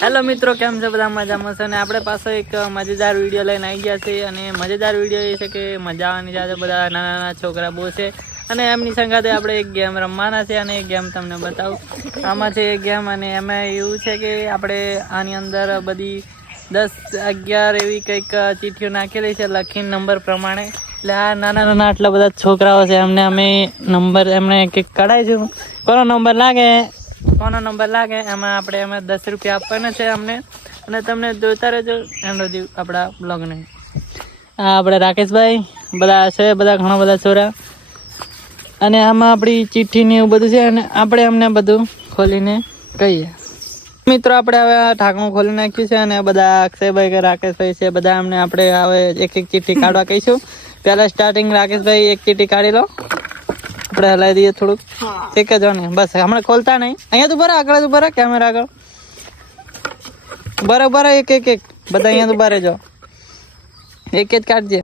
Hello મિત્રો, કેમ છે બધા? મજામાં છે ને? આપણે પાસે એક મજેદાર વિડીયો લઈને આવી ગયા છે અને મજેદાર વિડીયો એ છે કે મજા આવવાની સાથે બધા નાના નાના છોકરા બહુ છે અને એમની સંગાતે આપણે એક ગેમ રમવાના છે અને એ ગેમ તમને બતાવું. આમાં છે એક ગેમ અને એમાં એવું છે કે આપણે આની અંદર બધી 10-11 એવી કંઈક ચીઠીઓ નાખેલી છે લખીને નંબર પ્રમાણે. એટલે આ નાના નાના આટલા બધા છોકરાઓ છે એમને અમે નંબર એમને કંઈક કઢાવીશું. કોનો નંબર લાગે એમાં આપણે એમાં 10 રૂપિયા આપવાના છે અમને અને તમને જોતા રહેજો એમ સુધી આપણા બ્લોગને. આપણે રાકેશભાઈ બધા છે, બધા ઘણા બધા છોરા અને આમાં આપણી ચિઠ્ઠી ને એવું બધું છે અને આપણે અમને બધું ખોલીને કહીએ. મિત્રો આપણે હવે ઢાંકણું ખોલી નાખ્યું છે અને બધા અક્ષયભાઈ કે રાકેશભાઈ છે બધા અમને આપણે હવે એક એક ચિઠ્ઠી કાઢવા કહીશું. પહેલા સ્ટાર્ટિંગ રાકેશભાઈ એક ચિઠ્ઠી કાઢી લો. આપણે હલાવી દઈએ થોડુંક, એક જ ને બસ, હમણાં ખોલતા નહીં. અહીંયા તો બરા આગળ, તો બરા કેમેરા આગળ બરાબર એક એક એક બધા અહીંયા તો બારે જો એક જ કાઢજે.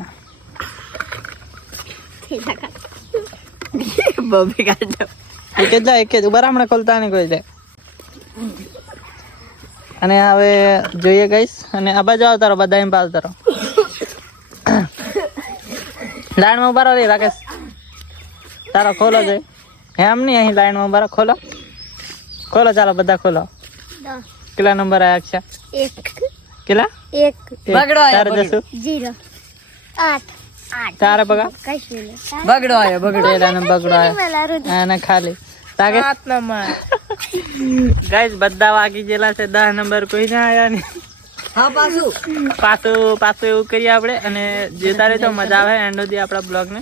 એક જ બરા હમણાં ખોલતા નહીં કોઈ જાય. અને હવે જોઈએ ગઈશ અને આ બાજુ આવતા રહો, બધા એમ આવતા રહો. લાઈનમાં ઉભા રહો રે રાકેશ, ચાલો ખોલો જઈ. એમ નહીં, અહીં લાઈનમાં ઉભા રહો, ખોલો ચાલો બધા ખોલો. કેટલા નંબર આયા છે? કેટલા? 1 બગડો આયો, 0 8 તારે બગા બગડો આયો, બગડો આયો અને ખાલી તાકે 7 નંબર. ગાઈસ બધા વાગી ગયેલા છે, 10 નંબર કોઈ ના આયા ને. હા, પાછું એવું કરીએ આપણે અને જોતા રહેજો, મજા આવે એન્ડ સુધી આપણા બ્લોગ ને.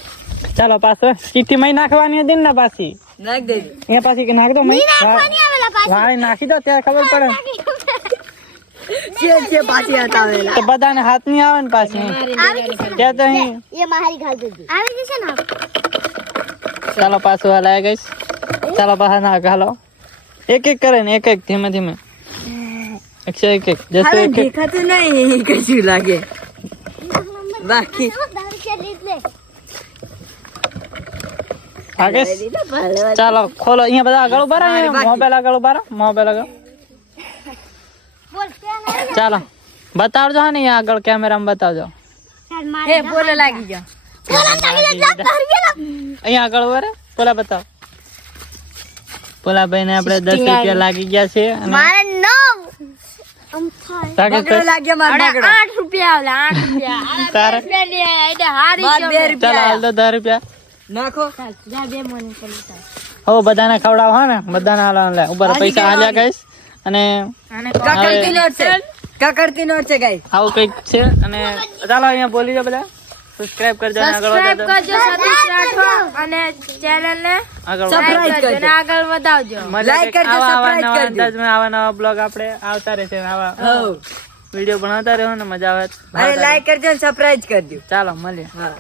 ચાલો પાછો ચિઠ્ઠી મય નાખવાની હતી ને, પાછી નાખ દે. એ પાછી કે નાખ દો, મય વાળી નાખી દો ત્યારે ખબર પડે. જે પાછી હટાવેલા તો બધાને હાથ ની આવે ને પાછી ત્યાં તો અહીં એ મારી ઘાલ દીધી આવી જશે ને. ચાલો પાછું હલાય ગઈશ. ચાલો પાછા ના ઘાલો, એક એક કરે ને, એક એક ધીમે ધીમે 101 જશે. દેખાતું નહીં કશું લાગે બાકી. ચાલો ખોલો, અહીંયા બધા આગળ ઉભા રહો, મોબાઈલ આગળ ઉભા રહો, મોબાઈલ આગળ. ચાલો બતાવજો ને આગળ કેમેરામાં બતાવજો. અહીંયા આગળ ઉભા પોલા બતાવ. પોલા ભાઈ ને આપણે 10 રૂપિયા લાગી ગયા છે અને હવે બધાને ખવડાવો હા ને, બધાને હાલવા ઉપર પૈસા હાલ્યા ગઈશ અને કકડતી નોટ છે ગાઈસ, આવું કઈક છે. અને ચાલો અહીંયા બોલી દો બધા, સબસ્ક્રાઇબ કરજો અને આગળ અને ચેનલ ને સબસ્ક્રાઇબ કરજો અને આગળ વધાવજો, લાઈક કરજો, સબસ્ક્રાઇબ કરજો. આવા નવા બ્લોગ આપણે આવતા રહેશે, આવા વિડિયો બનાવતા રહો ને મજા આવે. અરે લાઈક કરજો અને સબસ્ક્રાઇબ કરજો. ચાલો મળીએ. હા.